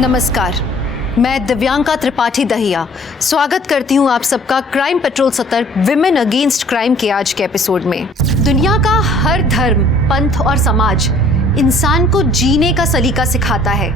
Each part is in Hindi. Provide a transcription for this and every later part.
नमस्कार, मैं दिव्यांका त्रिपाठी दहिया स्वागत करती हूँ आप सबका क्राइम पेट्रोल सतर्क विमेन अगेंस्ट क्राइम के आज के एपिसोड में। दुनिया का हर धर्म, पंथ और समाज इंसान को जीने का सलीका सिखाता है,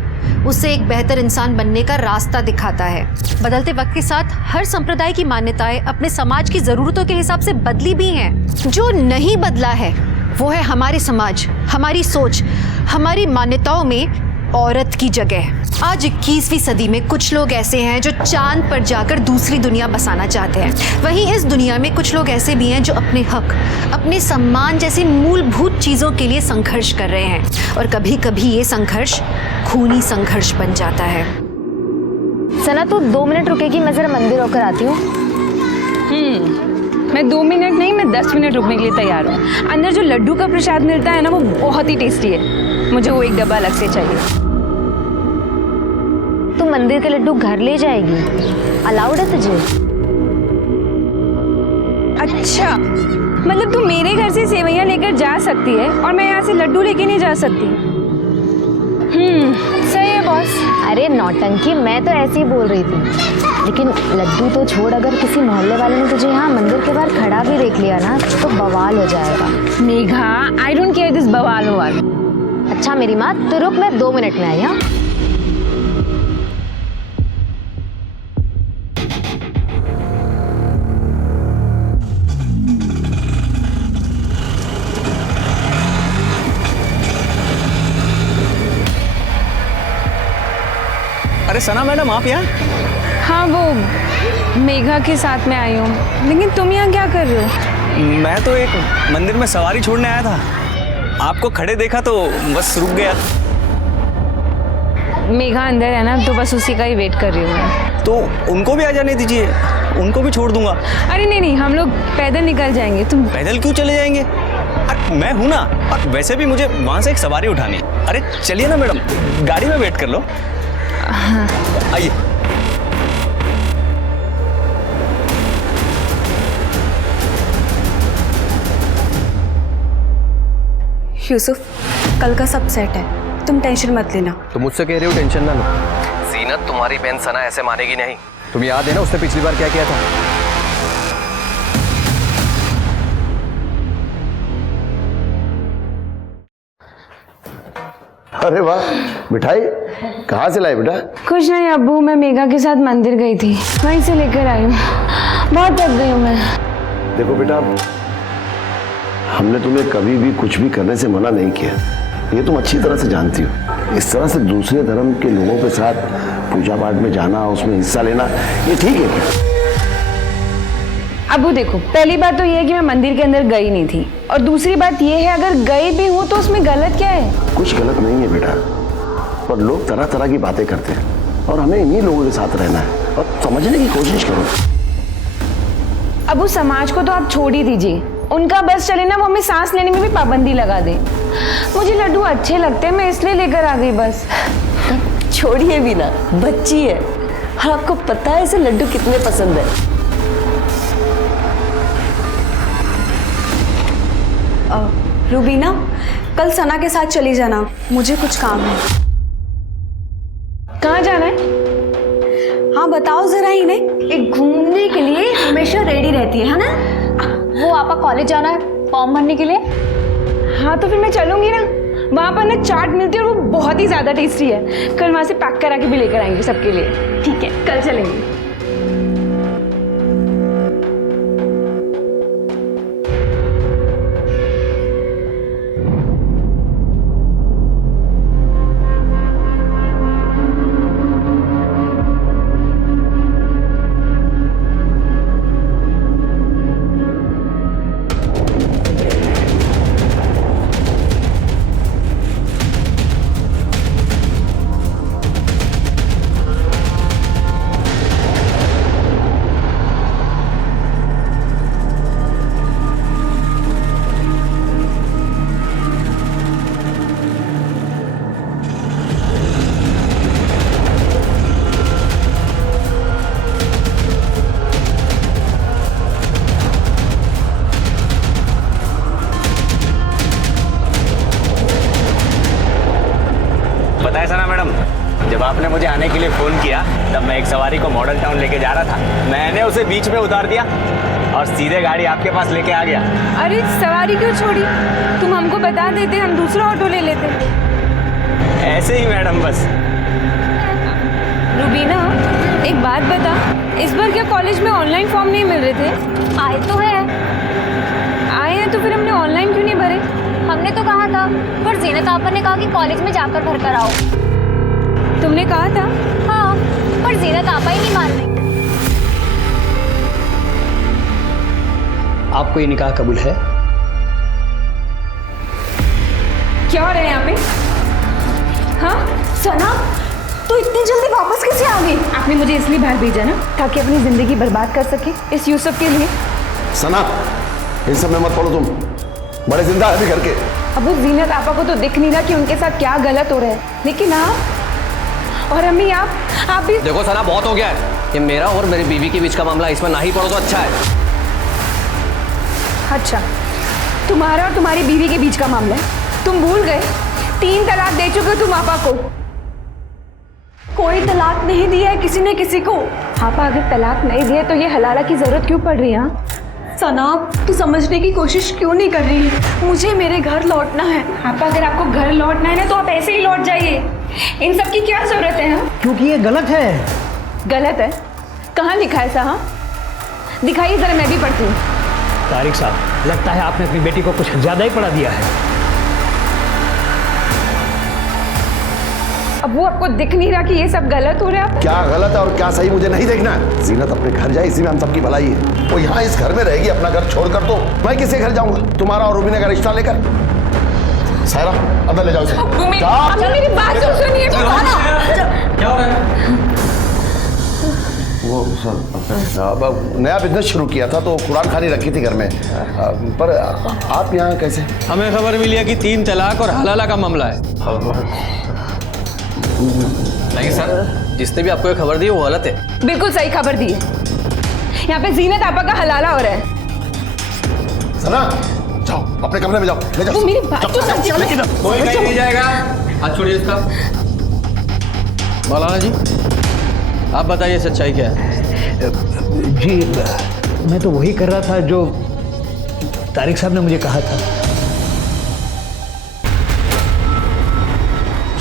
उसे एक बेहतर इंसान बनने का रास्ता दिखाता है। बदलते वक्त के साथ हर संप्रदाय की मान्यताएं अपने समाज की जरूरतों के हिसाब से बदली भी हैं। जो नहीं बदला है वो है हमारे समाज, हमारी सोच, हमारी मान्यताओं में औरत की जगह। आज 21वीं सदी में कुछ लोग ऐसे हैं जो चांद पर जाकर दूसरी दुनिया बसाना चाहते हैं। वहीं इस दुनिया में कुछ लोग ऐसे भी हैं जो अपने हक, अपने सम्मान जैसी मूलभूत चीज़ों के लिए संघर्ष कर रहे हैं, और कभी कभी ये संघर्ष खूनी संघर्ष बन जाता है। सना, तू 2 मिनट रुकेगी? मैं जरा मंदिर होकर आती हूँ। मैं 2 मिनट नहीं, मैं 10 मिनट रुकने के लिए तैयार हूँ। अंदर जो लड्डू का प्रसाद मिलता है ना, वो बहुत ही टेस्टी है। मुझे वो एक डब्बा अलग से चाहिए। तू मंदिर के लड्डू घर ले जाएगी? अलाउड है तुझे? अच्छा, मतलब तू मेरे घर से सेवैयां लेकर जा सकती है और मैं यहाँ से लड्डू लेके नहीं जा सकती? सही है बॉस। अरे नौटंकी, मैं तो ऐसे ही बोल रही थी। लेकिन लड्डू तो छोड़, अगर किसी मोहल्ले वाले ने तुझे यहाँ मंदिर के बाहर खड़ा भी देख लिया ना तो बवाल हो जाएगा। Megha, I don't care this बवाल ववाल। अच्छा मेरी माँ, तू रुक, मैं 2 मिनट में आई। हाँ, अरे सना मैडम, आप यहाँ? हाँ, वो मेघा के साथ में आई हूँ। लेकिन तुम यहाँ क्या कर रहे हो? मैं तो एक मंदिर में सवारी छोड़ने आया था, आपको खड़े देखा तो बस रुक गया। मेघा अंदर है ना, तो बस उसी का ही वेट कर रही हूँ मैं। तो उनको भी आ जाने दीजिए, उनको भी छोड़ दूंगा। अरे नहीं नहीं, हम लोग पैदल निकल जाएंगे। तुम पैदल क्यों चले जाएंगे? अरे मैं हूं ना, और वैसे भी मुझे वहां से एक सवारी उठानी है। अरे चलिए ना मैडम, गाड़ी में वेट कर लो। आइए। यूसुफ, कल का सब सेट है, तुम टेंशन मत लेना। तुम मुझसे कह रही हो टेंशन ना लो। जीनत, तुम्हारी बहन सना ऐसे मानेगी नहीं। तुम याद है ना उसने पिछली बार क्या किया था? अरे वाह, मिठाई कहाँ से लाई बेटा? कुछ नहीं अब्बू, मैं मेघा के साथ मंदिर गई थी, वहीं से लेकर आई हूँ। बहुत थक गई हूँ मैं। देखो बेटा, हमने तुम्हें कभी भी कुछ भी करने से मना नहीं किया, ये तुम अच्छी तरह से जानती हो। इस तरह से दूसरे धर्म के लोगों के साथ पूजा पाठ में जाना, उसमें हिस्सा लेना, ये ठीक है क्या? अब्बू देखो, पहली बात तो ये है कि मैं मंदिर के अंदर गई नहीं थी, और दूसरी बात ये है अगर गई भी हूँ तो उसमें गलत क्या है? कुछ गलत नहीं है बेटा, पर लोग तरह तरह की बातें करते हैं और हमें इन्हीं लोगों के साथ रहना है, और समझने की कोशिश करो। अब्बू समाज को तो आप छोड़ ही दीजिए, उनका बस चले ना, वो हमें सांस लेने में भी पाबंदी लगा दे। मुझे लड्डू अच्छे लगते हैं, मैं इसलिए लेकर आ गई बस। छोड़िए भी ना, बच्ची है और आपको पता है इसे लड्डू कितने पसंद है। रूबीना, कल सना के साथ चली जाना, मुझे कुछ काम है। कहाँ जाना है? हाँ बताओ जरा इन्हें। एक घूमने के लिए हमेशा रेडी रहती है ना? वो आपका कॉलेज जाना है फॉर्म भरने के लिए। हाँ तो फिर मैं चलूंगी ना, वहाँ पर ना चाट मिलती है और वो बहुत ही ज्यादा टेस्टी है। कल वहाँ से पैक करा के भी लेकर आएंगे सबके लिए। ठीक है, कल चलेंगे। मुझे आने के लिए फ़ोन किया तब मैं एक सवारी को मॉडल टाउन लेके जा रहा था। मैंने उसे बीच में उतार दिया और सीधे गाड़ी आपके पास लेके आ गया। अरे सवारी क्यों छोड़ी? तुम हमको बता देते, हम दूसरा ऑटो ले लेते। ऐसे ही मैडम बस। रुबीना, एक बात बता, इस बार क्या कॉलेज में ऑनलाइन फॉर्म नहीं मिल रहे थे? आए तो है, आए हैं तो फिर हमने ऑनलाइन क्यों नहीं भरे? हमने तो कहा था, पर जीनत आपा ने कहा कि कॉलेज में जाकर भर कर आओ। तुमने कहा था? हाँ, पर जीनत आपा ही नहीं मान रही। आपको ये निकाह कबूल है? क्या हो रहा है यहाँ पे? हाँ सना, तू इतनी जल्दी वापस कैसे आ गई? आपने मुझे इसलिए बाहर भेजा ना, ताकि अपनी जिंदगी बर्बाद कर सके इस यूसुफ के लिए। सना, इन सब में मत पड़ो तुम, बड़े जिंदा है अभी घर के। अब वो जीनत आपा को तो दिख नहीं रहा कि उनके साथ क्या गलत हो रहा है, लेकिन आप और अम्मी आप भी। देखो सना, बहुत हो गया है। ये मेरा और मेरी बीवी के बीच का मामला, इसमें ना ही पड़ो तो अच्छा है। अच्छा, तुम्हारा और तुम्हारी बीवी के बीच का मामला है? तुम भूल गए 3 तलाक दे चुके हो तुम आपा को। कोई तलाक नहीं दिया है किसी ने किसी को। आपा अगर तलाक नहीं दिए तो ये हलाला की जरूरत क्यों पड़ रही है? सना, तू समझने की कोशिश क्यों नहीं कर रही है? मुझे मेरे घर लौटना है। आपा अगर आपको घर लौटना है ना तो आप ऐसे ही लौट जाइए, इन सब की क्या जरूरत है? हाँ, क्योंकि ये गलत है। गलत है? कहाँ लिखा है साहब? दिखाइए जरा, मैं भी पढ़ती हूँ। तारिक साहब, लगता है आपने अपनी बेटी को कुछ ज्यादा ही पढ़ा दिया है। अब वो आपको दिख नहीं रहा कि ये सब गलत हो रहा है? क्या गलत है और क्या सही मुझे नहीं देखना है। जीनत अपने घर जाए, इसी में हम सबकी भलाई है। वो यहाँ इस घर में रहेगी, अपना घर छोड़कर तो मैं किसी घर जाऊंगा? तुम्हारा और रुबीना का रिश्ता लेकर? सायरा, अंदर ले जाओ इसे। मेरी बात तो सुनिए। क्या हो रहा है? वो सर, नया बिजनेस शुरू किया था तो कुरान खानी रखी थी घर में। पर आप यहाँ कैसे? हमें खबर मिली है कि 3 तलाक और हलाला का मामला है। नहीं सर, जिसने भी आपको ये खबर दी वो गलत है। बिल्कुल सही खबर दी है। यहाँ पे जीनत आपा का हलाला हो रहा है। सना, जाओ अपने कमरे में जाओ, ले जाओ। वो मेरी बात तो समझिए। कोई कहीं नहीं जाएगा। हाथ छोड़िए इसका। मौलाना जी, आप बताइए सच्चाई क्या है? जी, मैं तो वही कर रहा था जो तारिक साहब ने मुझे कहा था।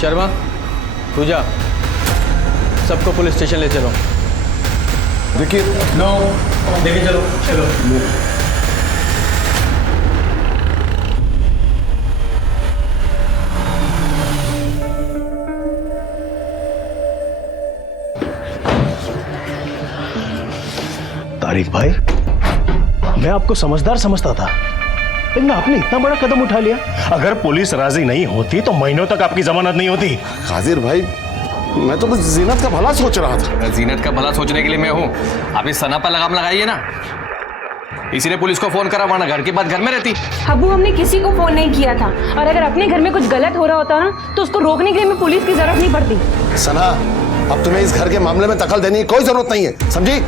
शर्मा, पूजा, सबको पुलिस स्टेशन ले चलो। देखिए, नो, लेके चलो। चलो। तारिक भाई, मैं आपको समझदार समझता था, लेकिन आपने इतना बड़ा कदम उठा लिया। अगर पुलिस राजी नहीं होती तो महीनों तक आपकी जमानत नहीं होती। हाजिर भाई, मैं तो बस जीनत का भला सोच रहा था। जीनत का भला सोचने के लिए मैं हूँ। आप इस सना पर लगाम लगाइए ना, इसीलिए पुलिस को फोन करा, वरना घर के बाद घर में रहती। अबू, हमने किसी को फोन नहीं किया था, और अगर अपने घर में कुछ गलत हो रहा होता ना तो उसको रोकने के लिए हमें पुलिस की जरूरत नहीं पड़ती। सना, अब तुम्हें इस घर के मामले में दखल देने की कोई जरूरत नहीं है, समझी?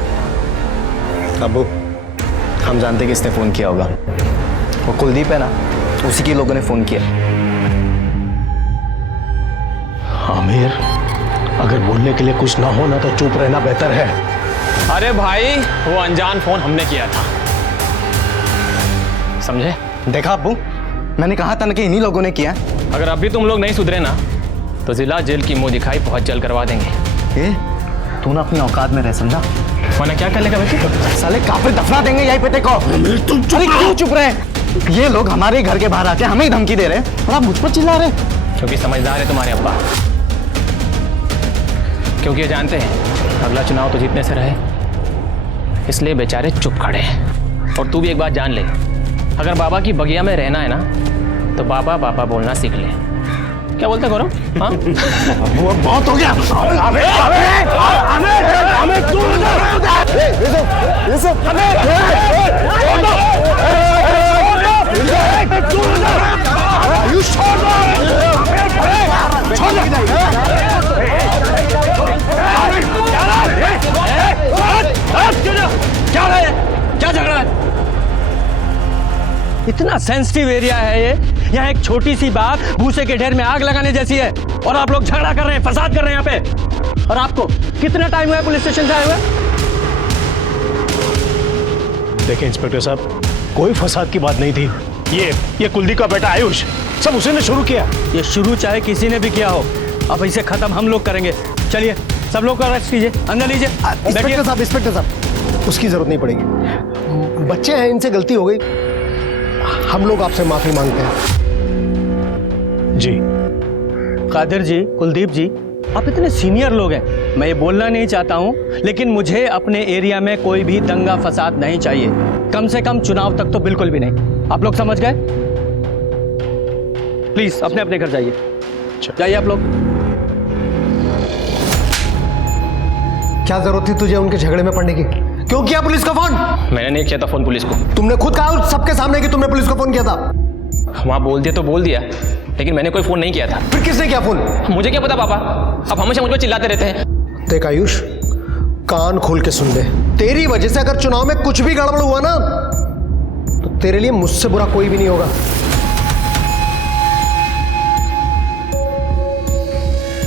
अबू, हम जानते किसने फ़ोन किया होगा। वो कुलदीप है ना, उसी के लोगों ने फ़ोन किया। आमिर, अगर बोलने के लिए कुछ ना हो ना तो चुप रहना बेहतर है। अरे भाई, वो अनजान फोन हमने किया था, समझे? देखा अब्बू, मैंने कहा था ना कि इन्हीं लोगों ने किया। अगर अभी तुम लोग नहीं सुधरे ना तो जिला जेल की मुंह दिखाई बहुत जल्द करवा देंगे। तू ना अपनी औकात में रह, समझा? वरना क्या कर लेगा बेटी? साले काफिर दफना देंगे यही पे को। अरे क्यों चुप रहे? ये लोग हमारे घर के बाहर आके हमें ही धमकी दे रहे हैं और आप मुझ पर चिल्ला रहे हैं। क्योंकि समझदार है तुम्हारे अब्बा, क्योंकि ये जानते हैं अगला चुनाव तो जीतने से रहे, इसलिए बेचारे चुप खड़े हैं। और तू भी एक बात जान ले, अगर बाबा की बगिया में रहना है ना तो बाबा बाबा बोलना सीख ले। क्या बोलते गौरव? हाँ, वो बहुत हो गया। क्या झगड़ा है? इतना सेंसिटिव एरिया है ये, यहाँ एक छोटी सी बात भूसे के ढेर में आग लगाने जैसी है, और आप लोग झगड़ा कर रहे हैं, फसाद कर रहे हैं यहाँ पे। और आपको कितना टाइम हुआ है पुलिस स्टेशन से आए हुए? देखिए इंस्पेक्टर साहब, कोई फसाद की बात नहीं थी। ये कुलदीप का बेटा आयुष, सब उसी ने शुरू किया। ये शुरू चाहे किसी ने भी किया हो, अब इसे खत्म हम लोग करेंगे। चलिए सब लोग को अरेस्ट कीजिए, अंदर लीजिए। इंस्पेक्टर साहब, उसकी जरूरत नहीं पड़ेगी। बच्चे हैं, इनसे गलती हो गई, हम लोग आपसे माफी मांगते हैं। जी कादिर जी, कुलदीप जी, आप इतने सीनियर लोग हैं, मैं ये बोलना नहीं चाहता हूं, लेकिन मुझे अपने एरिया में कोई भी दंगा फसाद नहीं चाहिए, कम से कम चुनाव तक तो बिल्कुल भी नहीं। आप लोग समझ गए? प्लीज अपने अपने घर जाइए, जाइए आप लोग। क्या जरूरत थी तुझे उनके झगड़े में पड़ने की? क्यों किया पुलिस को फोन? मैंने नहीं किया था फोन पुलिस को। तुमने खुद कहा सबके सामने कि तुमने पुलिस को फोन किया था। वहां बोल दिया तो बोल दिया, लेकिन मैंने कोई फोन नहीं किया था। फिर किसने किया फोन? मुझे क्या पता पापा, अब हमेशा मुझ पर चिल्लाते रहते हैं। देख आयुष, कान खोल के सुन ले, तेरी वजह से अगर चुनाव में कुछ भी गड़बड़ हुआ ना, तो तेरे लिए मुझसे बुरा कोई भी नहीं होगा।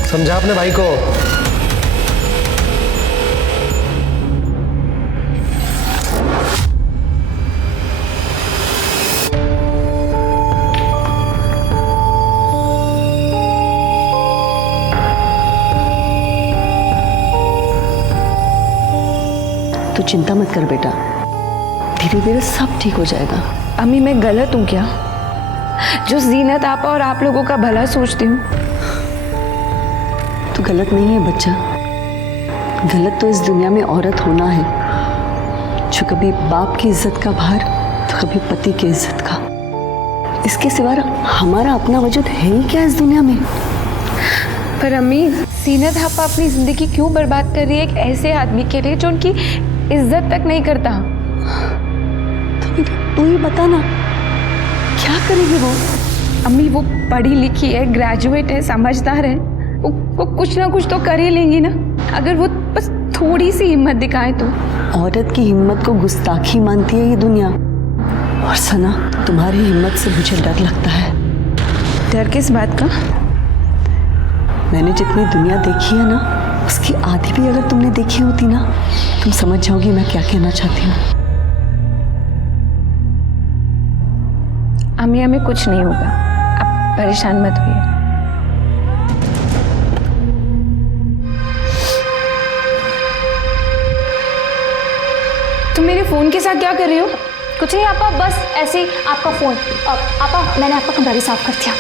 समझा अपने भाई को? तू चिंता मत कर बेटा, धीरे धीरे सब ठीक हो जाएगा। अम्मी मैं गलत हूँ क्या, जो जीनत आपा और आप लोगों का भला सोचती हूँ? तू गलत नहीं है बच्चा, गलत तो इस दुनिया में औरत होना है, जो कभी बाप की इज्जत का भार तो कभी पति की इज्जत का। इसके सिवा हमारा अपना वजूद है ही क्या इस दुनिया में? पर अम्मी, जीनत आपा अपनी जिंदगी क्यों बर्बाद कर रही है एक ऐसे आदमी के लिए जो उनकी इज्जत तक नहीं करता? तो तू ही बता ना, क्या करेगी वो? अम्मी वो पढ़ी लिखी है, ग्रेजुएट है, समझदार है, वो कुछ ना कुछ तो कर ही लेंगी ना, अगर वो बस थोड़ी सी हिम्मत दिखाए तो। औरत की हिम्मत को गुस्ताखी मानती है ये दुनिया। और सना, तुम्हारी हिम्मत से मुझे डर लगता है। डर किस बात का? मैंने जितनी दुनिया देखी है ना, उसकी आधी भी अगर तुमने देखी होती ना, तुम समझ जाओगी मैं क्या कहना चाहती हूँ। अम्मी हमें कुछ नहीं होगा, आप परेशान मत होइए। तुम मेरे फोन के साथ क्या कर रही हो? कुछ नहीं आपा, बस ऐसे ही आपका फोन। आपा मैंने आपका कमरा भी साफ कर दिया।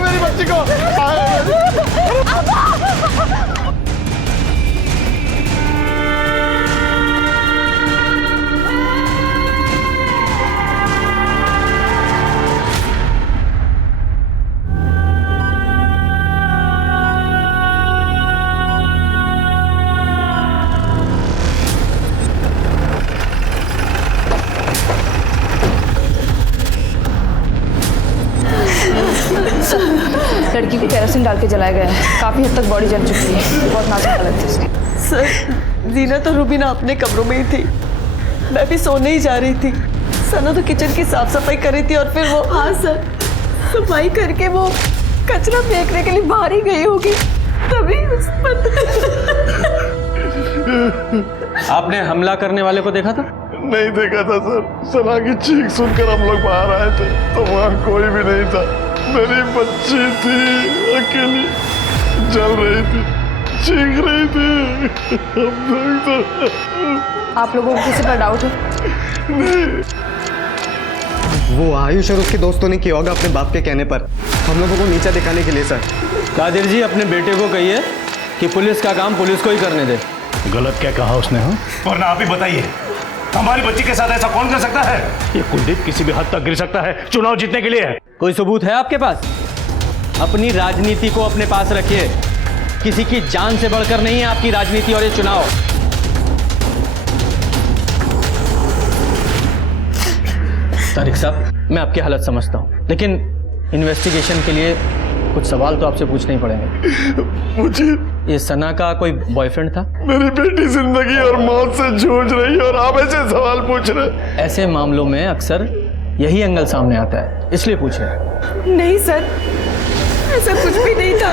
मेरी बच्ची को। लड़की को केरोसिन डाल के जलाया गया है, काफी हद तक बॉडी जल चुकी है, बहुत नाजुक हालत थी उसकी। सर, जीना तो रुबीना अपने कमरों में ही थी, मैं भी सोने ही जा रही थी। सना तो किचन की साफ सफाई कर रही थी और फिर वो। हाँ सर, सफाई करके वो कचरा फेंकने के लिए बाहर ही गई होगी। कभी उस आपने हमला करने वाले को देखा था? नहीं देखा था सर। सना की चीख सुनकर हम लोग बाहर आए थे तो वहाँ कोई भी नहीं था। मेरी बच्ची थी, अकेली जल रही थी, चीख रही थी। आप लोगों को किसी पर डाउट है? वो आयुष और उसके दोस्तों ने किया होगा अपने बाप के कहने पर, हम लोगों को नीचा दिखाने के लिए सर। कादिर जी, अपने बेटे को कहिए कि पुलिस का काम पुलिस को ही करने दे। गलत क्या कहा उसने? हाँ, वरना आप ही बताइए, हमारी बच्ची के साथ ऐसा कौन कर सकता है? ये कुलदीप किसी भी हद तक गिर सकता है चुनाव जीतने के लिए। कोई सबूत है आपके पास? अपनी राजनीति को अपने पास रखिए। किसी की जान से बढ़कर नहीं है आपकी राजनीति और ये चुनाव। तारिक साहब, मैं आपकी हालत समझता हूं, लेकिन इन्वेस्टिगेशन के लिए कुछ सवाल तो आपसे पूछने ही पड़ेंगे। मुझे ये सना का कोई बॉयफ्रेंड था? मेरी बेटी जिंदगी और मौत से जूझ रही है और आप ऐसे सवाल पूछ रहे? ऐसे मामलों में अक्सर यही एंगल सामने आता है, इसलिए पूछ रहे हैं। नहीं सर, ऐसा कुछ भी नहीं था।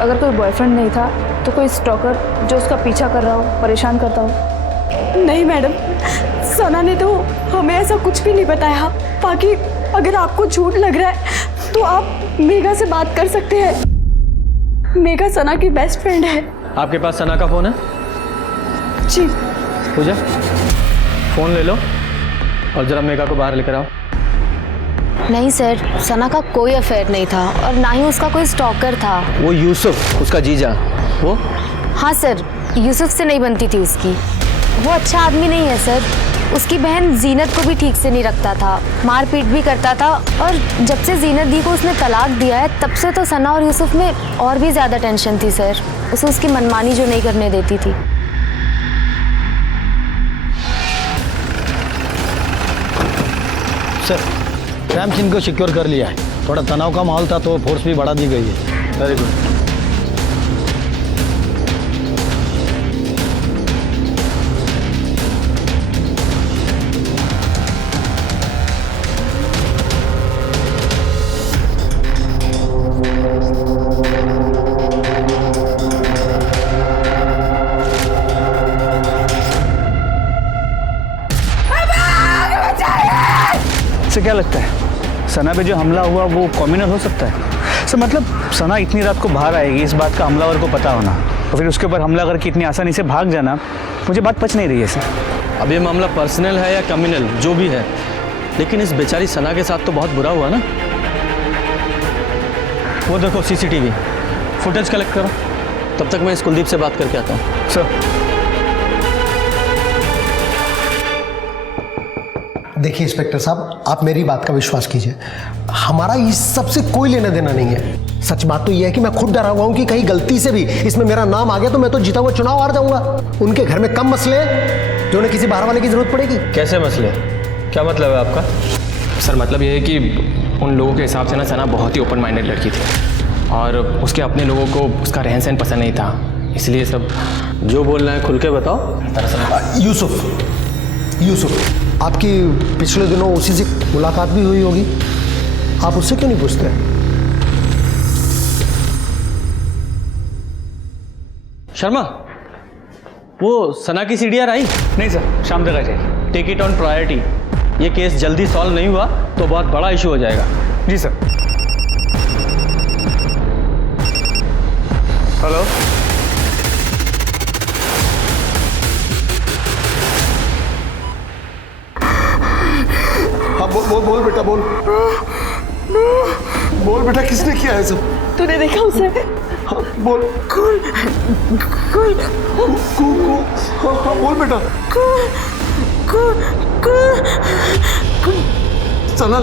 अगर कोई बॉयफ्रेंड नहीं था तो कोई स्टॉकर जो उसका पीछा कर रहा हो, परेशान करता हो? नहीं मैडम, सना ने तो हमें ऐसा कुछ भी नहीं बताया। बाकी अगर आपको झूठ लग रहा है तो आप मेघा से बात कर सकते हैं। मेघा सना की बेस्ट फ्रेंड है। आपके पास सना का फोन है? जी। पूजा, फोन ले लो और जरा मेघा को बाहर लेकर आओ। नहीं सर, सना का कोई अफेयर नहीं था और ना ही उसका कोई स्टॉकर था। वो यूसुफ, उसका जीजा, वो? हाँ सर, यूसुफ से नहीं बनती थी उसकी। वो अच्छा आदमी नहीं है सर। उसकी बहन जीनत को भी ठीक से नहीं रखता था, मारपीट भी करता था। और जब से जीनत दी को उसने तलाक दिया है तब से तो सना और यूसुफ में और भी ज़्यादा टेंशन थी सर। उसे उसकी मनमानी जो नहीं करने देती थी। सर, क्राइम सीन को सिक्योर कर लिया है। थोड़ा तनाव का माहौल था तो फोर्स भी बढ़ा दी गई है। Very good. से क्या लगता है सना पे जो हमला हुआ वो कॉम्युनल हो सकता है? सर मतलब सना इतनी रात को बाहर आएगी, इस बात का हमलावर को पता होना, और फिर उसके ऊपर हमला करके इतनी आसानी से भाग जाना, मुझे बात पच नहीं रही है सर। अब ये मामला पर्सनल है या कम्युनल, जो भी है, लेकिन इस बेचारी सना के साथ तो बहुत बुरा हुआ ना। वो देखो सीसीटीवी फुटेज कलेक्ट करो, तब तक मैं इस कुलदीप से बात करके आता हूँ। सर देखिए इंस्पेक्टर साहब, आप मेरी बात का विश्वास कीजिए, हमारा इस सब से कोई लेना देना नहीं है। सच बात तो यह है कि मैं खुद डरा हुआ हूं कि कहीं गलती से भी इसमें मेरा नाम आ गया तो मैं तो जीता हुआ चुनाव हार जाऊंगा। उनके घर में कम मसले हैं जो उन्हें किसी बाहर वाले की जरूरत पड़ेगी। कैसे मसले? क्या मतलब है आपका? सर मतलब ये है कि उन लोगों के हिसाब से ना सना बहुत ही ओपन माइंडेड लड़की थी और उसके अपने लोगों को उसका रहन सहन पसंद नहीं था, इसलिए सब। जो बोल रहे हैं खुल के बताओ। दरअसल यूसुफ आपकी पिछले दिनों उसी से मुलाकात भी हुई होगी, आप उससे क्यों नहीं पूछते? शर्मा, वो सना की सीडीआर आई? नहीं सर, शाम तक आ जाएगी। Take it on priority. ये केस जल्दी सॉल्व नहीं हुआ तो बहुत बड़ा इशू हो जाएगा। जी सर। हेलो, हाँ बोल बेटा, बोल बेटा, किसने किया है सब? तूने देखा उसे? हाँ बोल। हाँ बोल बेटा। सना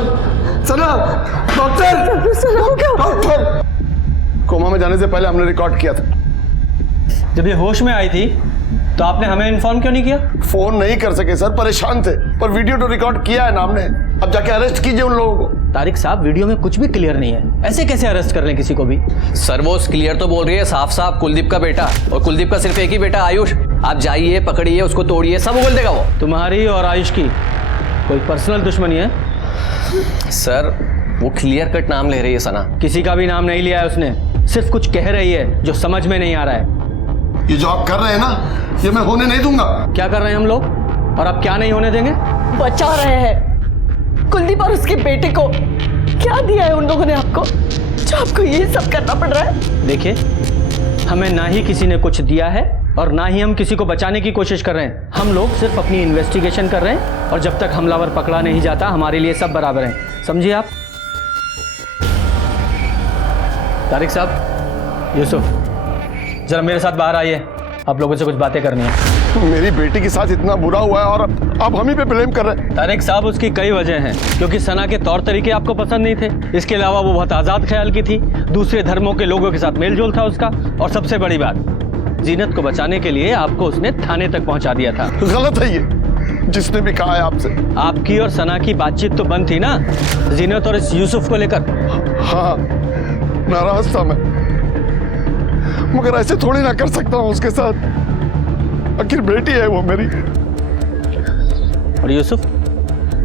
डॉक्टर, कोमा में जाने से पहले हमने रिकॉर्ड किया था। जब ये होश में आई थी तो आपने हमें इन्फॉर्म क्यों नहीं किया? फोन नहीं कर सके सर, परेशान थे, पर वीडियो तो रिकॉर्ड किया है ना हमने। अब जाके अरेस्ट कीजिए उन लोगों को। तारिक साहब, वीडियो में कुछ भी क्लियर नहीं है, ऐसे कैसे अरेस्ट कर लें किसी को भी? सर वो क्लियर तो बोल रही है साफ साफ, कुलदीप का बेटा, और कुलदीप का सिर्फ एक ही बेटा आयुष। आप जाइए, पकड़िए उसको, तोड़िए, सब बोल देगा वो। तुम्हारी और आयुष की कोई पर्सनल दुश्मनी है? सर वो क्लियर कट नाम ले रही है सना। किसी का भी नाम नहीं लिया है उसने, सिर्फ कुछ कह रही है जो समझ में नहीं आ रहा है। ये जो आप कर रहे हैं ना, ये मैं होने नहीं दूंगा। क्या कर रहे हैं हम लोग और आप क्या नहीं होने देंगे? बचा रहे हैं कुलदीप और उसके बेटे को। क्या दिया है उन लोगों ने आपको जो आपको ये सब करना पड़ रहा है? देखिए, हमें ना ही किसी ने कुछ दिया है और ना ही हम किसी को बचाने की कोशिश कर रहे हैं। हम लोग सिर्फ अपनी इन्वेस्टिगेशन कर रहे हैं और जब तक हमलावर पकड़ा नहीं जाता हमारे लिए सब बराबर हैं। समझिए आप? तारिक साहब, यूसुफ, जरा मेरे साथ बाहर आइए, आप लोगों से कुछ बातें करनी है। मेरी बेटी के साथ इतना बुरा हुआ है और आप हम ही पे ब्लेम कर रहे हैं। तारिक साहब, उसकी कई वजह हैं, क्योंकि सना के तौर तरीके आपको पसंद नहीं थे। इसके अलावा वो बहुत आज़ाद ख्याल की थी, दूसरे धर्मों के लोगों के साथ मेल जोल था उसका, और सबसे बड़ी बात, जीनत को बचाने के लिए आपको उसने थाने तक पहुंचा दिया था। गलत है ये, जिसने भी कहा है आपसे। आपकी और सना की बातचीत तो बंद थी ना, जीनत और इस यूसुफ को लेकर। हाँ, नाराज था मैं, मगर ऐसे थोड़ी ना कर सकता हूँ उसके साथ। आखिर बेटी है वो मेरी। और यूसुफ,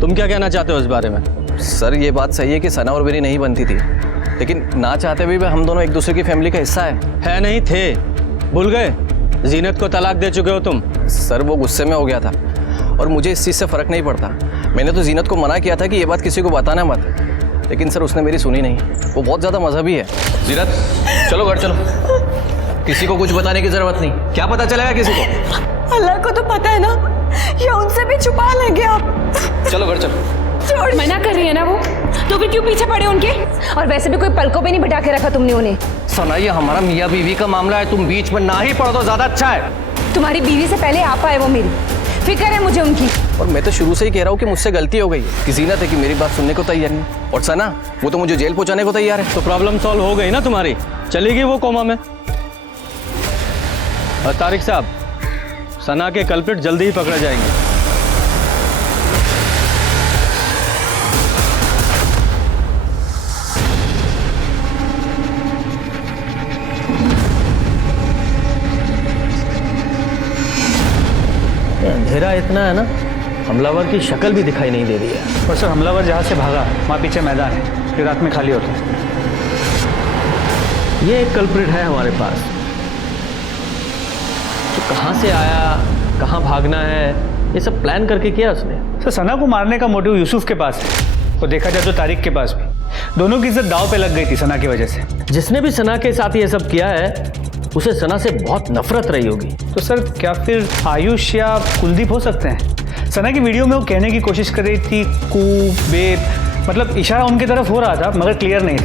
तुम क्या कहना चाहते हो इस बारे में? सर, ये बात सही है कि सना और मेरी नहीं बनती थी, लेकिन ना चाहते भी हम दोनों एक दूसरे की फैमिली का हिस्सा है नहीं थे? भूल गए? जीनत को तलाक दे चुके हो तुम। सर, वो गुस्से में हो गया था और मुझे इस चीज़ से फ़र्क नहीं पड़ता। मैंने तो जीनत को मना किया था कि ये बात किसी को बताना मत, लेकिन सर उसने मेरी सुनी नहीं। वो बहुत ज़्यादा मजहबी है। जीनत, चलो घर चलो, किसी को कुछ बताने की ज़रूरत नहीं। क्या पता चलेगा किसी को? अल्लाह को तो पता है ना, या उनसे भी छुपा लेंगे आप। चलो घर चलो। मना कर रही है ना वो, तो फिर क्यों पीछे पड़े उनके? और वैसे भी कोई पलकों पे नहीं बिठा के रखा तुमने उन्हें। सना, ये हमारा मियाँ बीवी का मामला है, तुम बीच में ना ही पड़ो तो ज़्यादा अच्छा है। तुम्हारी बीवी से पहले आप आए वो मेरी, फिक्र है मुझे उनकी। और मैं तो शुरू से ही कह रहा हूँ कि मुझसे गलती हो गई कि जीनत है कि मेरी बात सुनने को तैयार नहीं, और सना वो तो मुझे जेल पहुंचाने को तैयार है। तो प्रॉब्लम सॉल्व हो गई ना तुम्हारी? चलेगी वो कोमा में। और तारिक साहब, सना के कल्प्रिट जल्दी ही पकड़े जाएंगे। अंधेरा इतना है ना, हमलावर की शक्ल भी दिखाई नहीं दे रही है। और सर, हमलावर जहाँ से भागा वहाँ पीछे मैदान है, फिर रात में खाली होता है। ये एक कल्प्रिट है हमारे पास, तो कहाँ से आया, कहाँ भागना है, ये सब प्लान करके किया उसने। सर, सना को मारने का मोटिव यूसुफ के पास है, और देखा जाए तो तारिक के पास भी। दोनों की इज्जत दांव पे लग गई थी सना की वजह से। जिसने भी सना के साथ ये सब किया है उसे सना से बहुत नफरत रही होगी। तो सर, क्या फिर आयुष या कुलदीप हो सकते हैं? सना की वीडियो में वो कहने की कोशिश कर रही थी कू बेत, मतलब इशारा उनकी तरफ हो रहा था, मगर क्लियर नहीं था।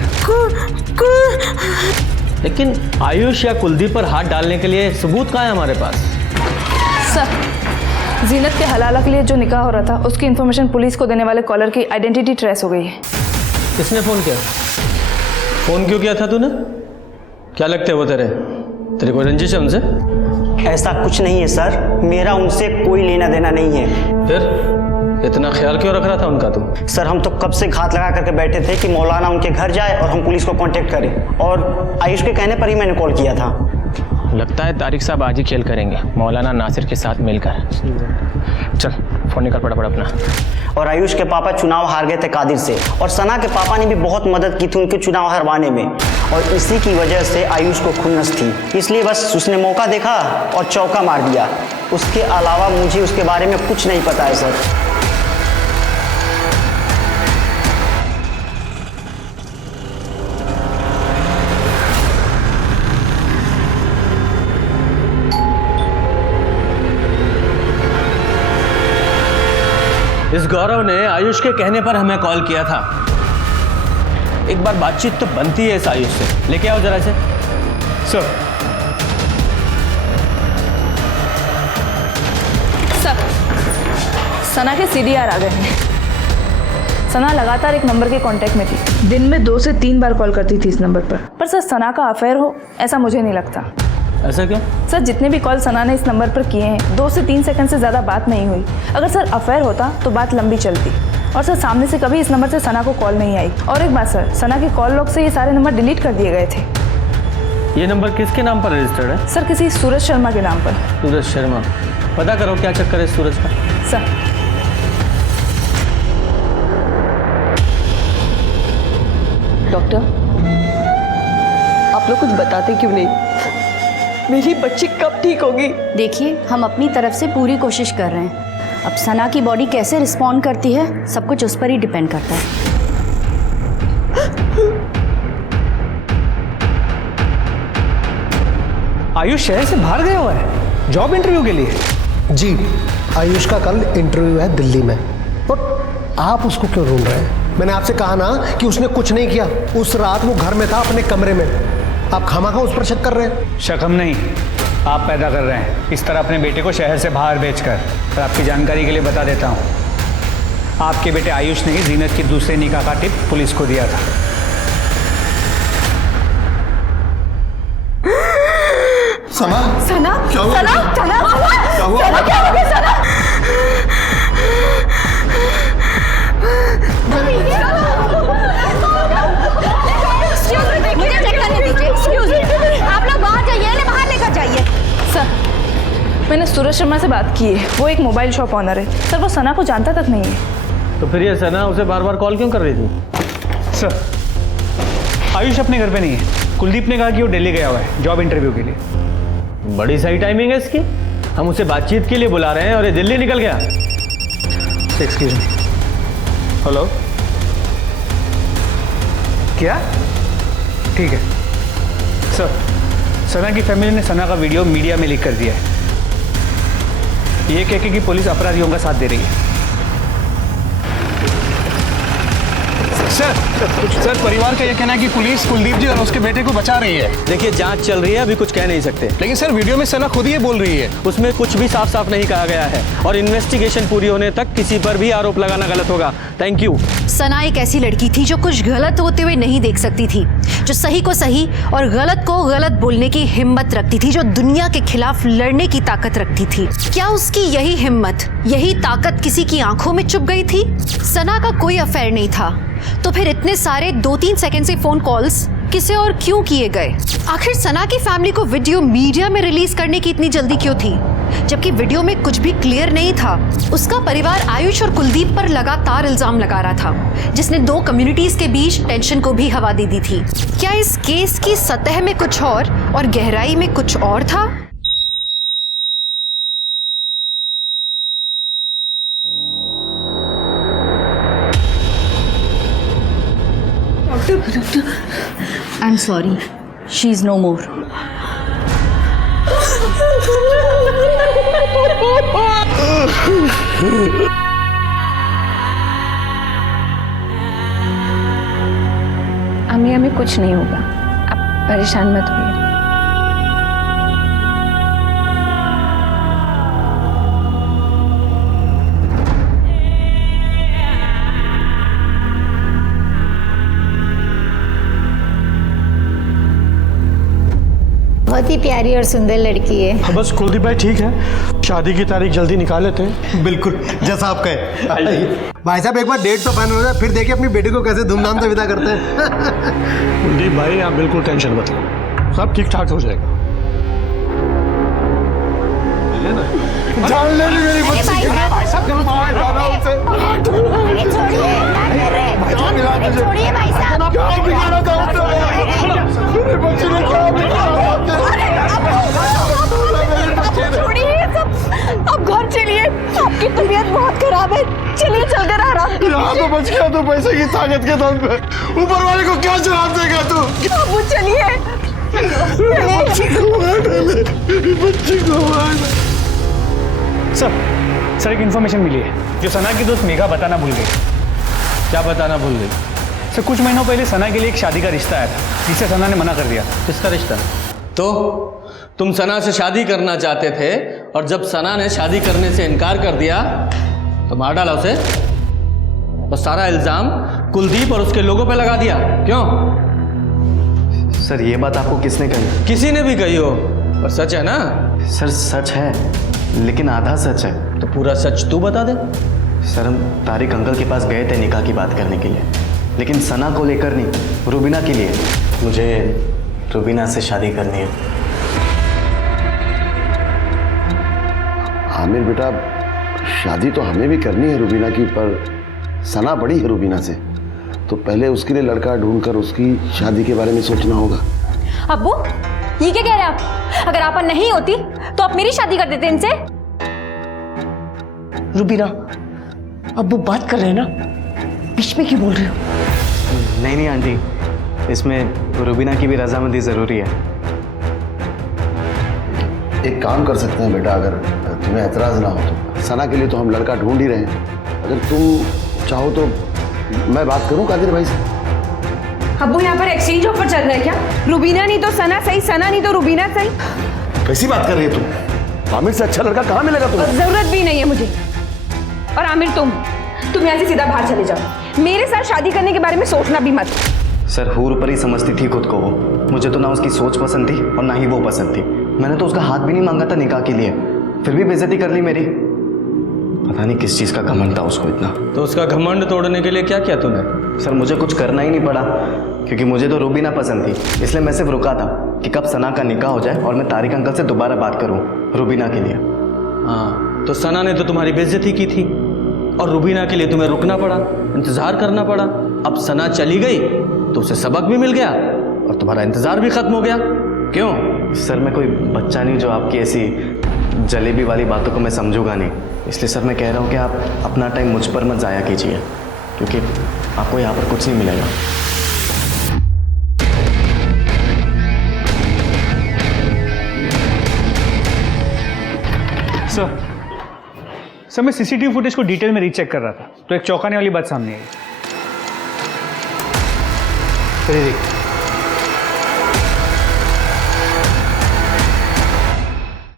लेकिन आयुष या कुलदीप पर हाथ डालने के लिए सबूत कहाँ है हमारे पास? सर, जीनत के हलाला के लिए जो निकाह हो रहा था उसकी इन्फॉर्मेशन पुलिस को देने वाले कॉलर की आइडेंटिटी ट्रेस हो गई है। किसने फ़ोन किया? फ़ोन क्यों किया था तूने? क्या लगते है वो तेरे कोई रंजिश है उनसे? ऐसा कुछ नहीं है सर, मेरा उनसे कोई लेना देना नहीं है। फिर इतना ख्याल क्यों रख रहा था उनका तू? सर, हम तो कब से घात लगा करके बैठे थे कि मौलाना उनके घर जाए और हम पुलिस को कांटेक्ट करें, और आयुष के कहने पर ही मैंने कॉल किया था। लगता है तारिक साहब आज ही खेल करेंगे मौलाना नासिर के साथ मिलकर। चल, फोन निकाल पड़ा अपना। और आयुष के पापा चुनाव हार गए थे कादिर से, और सना के पापा ने भी बहुत मदद की थी उनके चुनाव हरवाने में, और इसी की वजह से आयुष को खुन्नस थी, इसलिए बस उसने मौका देखा और चौका मार दिया। उसके अलावा मुझे उसके बारे में कुछ नहीं पता है सर। इस गौरव ने आयुष के कहने पर हमें कॉल किया था। एक बार बातचीत तो बनती है इस आयुष से, लेके आओ जरा से। सर, सना के सीडीआर आ गए हैं। सना लगातार एक नंबर के कांटेक्ट में थी, दिन में 2 से 3 बार कॉल करती थी इस नंबर पर सर सना का अफेयर हो ऐसा मुझे नहीं लगता। ऐसा क्यों? सर, जितने भी कॉल सना ने इस नंबर पर किए हैं 2 से 3 सेकंड से ज़्यादा बात नहीं हुई। अगर सर अफेयर होता तो बात लंबी चलती, और सर सामने से कभी इस नंबर से सना को कॉल नहीं आई। और एक बात सर, सना के कॉल लॉग से ये सारे नंबर डिलीट कर दिए गए थे। ये नंबर किसके नाम पर रजिस्टर्ड है? सर, किसी सूरज शर्मा के नाम पर। सूरज शर्मा? पता करो क्या चक्कर है सूरज का। सर, डॉक्टर, आप लोग कुछ बताते क्यों नहीं? मेरी बच्ची कब ठीक होगी? देखिए, हम अपनी तरफ से पूरी कोशिश कर रहे हैं। अब सना की बॉडी कैसे रिस्पॉन्ड करती है, सब कुछ उस पर ही डिपेंड करता है। आयुष शहर से बाहर गया हुआ है जॉब इंटरव्यू के लिए? जी, आयुष का कल इंटरव्यू है दिल्ली में। और आप उसको क्यों ढूंढ रहे हैं? मैंने आपसे कहा ना कि उसने कुछ नहीं किया। उस रात वो घर में था अपने कमरे में। आप खामखा उस पर शक कर रहे हैं। शक हम नहीं, आप पैदा कर रहे हैं, इस तरह अपने बेटे को शहर से बाहर भेजकर। और आपकी जानकारी के लिए बता देता हूँ, आपके बेटे आयुष ने ही जीनत की दूसरे निकाह का टिप पुलिस को दिया था। सना, सना, क्या हुआ? सना, सना, क्या हुआ? सना, क्या हो गया सना? मुझे चेक करने दीजिए। एक्सक्यूज मी, आप लोग बाहर जाइए, इन्हें बाहर लेकर जाइए। सर, मैंने सूरज शर्मा से बात की है। वो एक मोबाइल शॉप ऑनर है। सर, वो सना को जानता तक नहीं है। तो फिर ये सना उसे बार बार कॉल क्यों कर रही थी? सर, आयुष अपने घर पे नहीं है। कुलदीप ने कहा कि वो दिल्ली गया हुआ है जॉब इंटरव्यू के लिए। बड़ी सही टाइमिंग है इसकी। हम उसे बातचीत के लिए बुला रहे हैं और ये दिल्ली निकल गया। Excuse me. हेलो, क्या? ठीक है सर। सना की फैमिली ने सना का वीडियो मीडिया में लीक कर दिया है, ये कह के कि पुलिस अपराधियों का साथ दे रही है। सर, परिवार का यह कहना है कि पुलिस कुलदीप जी और उसके बेटे को बचा रही है। देखिए, जांच चल रही है, अभी कुछ कह नहीं सकते। लेकिन सर, वीडियो में सना खुद ही बोल रही है। उसमें कुछ भी साफ साफ नहीं कहा गया है और इन्वेस्टिगेशन पूरी होने तक किसी पर भी आरोप लगाना गलत होगा। Thank you. सना एक ऐसी लड़की थी जो कुछ गलत होते हुए नहीं देख सकती थी, जो सही को सही और गलत को गलत बोलने की हिम्मत रखती थी, जो दुनिया के खिलाफ लड़ने की ताकत रखती थी। क्या उसकी यही हिम्मत, यही ताकत किसी की आंखों में चुभ गई थी? सना का कोई अफेयर नहीं था, तो फिर इतने सारे 2-3 सेकंड से फोन कॉल्स किसे और क्यों किए गए? आखिर सना की फैमिली को वीडियो मीडिया में रिलीज करने की इतनी जल्दी क्यों थी, जबकि वीडियो में कुछ भी क्लियर नहीं था? उसका परिवार आयुष और कुलदीप पर लगातार इल्जाम लगा रहा था, जिसने 2 कम्युनिटीज के बीच टेंशन को भी हवा दे दी थी। क्या इस केस की सतह में कुछ और गहराई में कुछ और था? I am sorry, she is no more. हमें कुछ नहीं होगा, आप परेशान मत होइए। बहुत ही प्यारी और सुंदर लड़की है। बस कुलदीप भाई ठीक है, शादी की तारीख जल्दी निकाल लेते हैं। बिल्कुल जैसा आप कहे। भाई साहब, एक बार डेट तो फाइनल हो जाए, फिर देखिए अपनी बेटी को कैसे धूमधाम से विदा करते हैं। कुलदीप भाई, आप बिल्कुल टेंशन मत लो, सब ठीक ठाक हो जाएगा। जान ले ली मेरी बच्ची। भाई साहब, छोड़िए भाई साहब। क्या बिगाड़ा था उसने? मेरी बच्ची ने क्या बिगाड़ा? छोड़िए सब, अब घर चलिए, आपकी तबीयत बहुत खराब है। चलिए चलकर आराम कीजिए। यहाँ तो बच गया तो पैसे की ताकत के दम पे, ऊपर वाले को क्या जवाब देगा तू? अब चलिए, मेरी बच्ची को सर, एक इन्फॉर्मेशन मिली है जो सना की दोस्त मेघा बताना भूल गई। क्या बताना भूल गई? सर, कुछ महीनों पहले सना के लिए एक शादी का रिश्ता आया था, जिसे सना ने मना कर दिया। किसका रिश्ता? तो तुम सना से शादी करना चाहते थे और जब सना ने शादी करने से इनकार कर दिया तो मार डाला उसे और सारा इल्जाम कुलदीप और उसके लोगों पे लगा दिया। क्यों? सर, ये बात आपको किसने कही? किसी ने भी कही हो, पर सच है ना? सर, सच है, लेकिन आधा सच है। तो पूरा सच तू बता दे। सर, हम तारिक अंकल के पास गए थे निकाह की बात करने के लिए, लेकिन सना को लेकर नहीं, रुबीना के लिए। मुझे रुबीना से शादी करनी है। आमिर बेटा, शादी तो हमें भी करनी है रुबीना की, पर सना बड़ी है रुबीना से, तो पहले उसके लिए लड़का ढूंढकर उसकी शादी के बारे में सोचना होगा। अब्बू ये क्या कह रहे हैं आप? अगर आपा नहीं होती तो आप मेरी शादी कर देते इनसे। रुबीना, अब वो बात कर रहे हैं ना, बीच में क्यों बोल रहे हो? नहीं आंटी, इसमें रुबीना की भी रजामंदी ज़रूरी है। एक काम कर सकते हैं बेटा, अगर तुम्हें एतराज़ ना हो तो। सना के लिए तो हम लड़का ढूंढ ही रहे हैं, अगर तुम चाहो तो मैं बात करूं कादिर भाई से। अब्बू यहाँ पर एक्सचेंज ऑफर चल रहा है क्या? रुबीना नहीं तो सना सही, सना नहीं तो रुबीना सही। कैसी बात कर रही है तुम? आमिर से अच्छा लड़का कहाँ मिलेगा तुम्हें? जरूरत भी नहीं है मुझे। और आमिर तुम यहाँ से सीधा बाहर चले जाओ, मेरे साथ शादी करने के बारे में सोचना भी मत। सर हूर पर ही समझती थी खुद को वो। मुझे तो ना उसकी सोच पसंद थी और ना ही वो पसंद थी। मैंने तो उसका हाथ भी नहीं मांगा था निकाह के लिए, फिर भी बेइज्जती कर ली मेरी। पता नहीं किस चीज़ का घमंड था उसको इतना। तो उसका घमंड तोड़ने के लिए क्या किया तूने? सर मुझे कुछ करना ही नहीं पड़ा, क्योंकि मुझे तो रुबीना पसंद थी, इसलिए मैं सिर्फ रुका था कि कब सना का निकाह हो जाए और मैं तारिक अंकल से दोबारा बात करूं रुबीना के लिए। हाँ, तो सना ने तो तुम्हारी बेइज्जती की थी और रुबीना के लिए तुम्हें रुकना पड़ा, इंतजार करना पड़ा। अब सना चली गई तो उसे सबक भी मिल गया और तुम्हारा इंतजार भी खत्म हो गया। क्यों? सर मैं कोई बच्चा नहीं जो आपकी ऐसी जलेबी वाली बातों को मैं समझूंगा नहीं, इसलिए सर मैं कह रहा हूँ कि आप अपना टाइम मुझ पर मत ज़ाया कीजिए, क्योंकि आपको यहाँ पर कुछ नहीं मिलेगा। सर मैं सीसीटीवी फुटेज को डिटेल में रीचेक कर रहा था तो एक चौंकाने वाली बात सामने आई।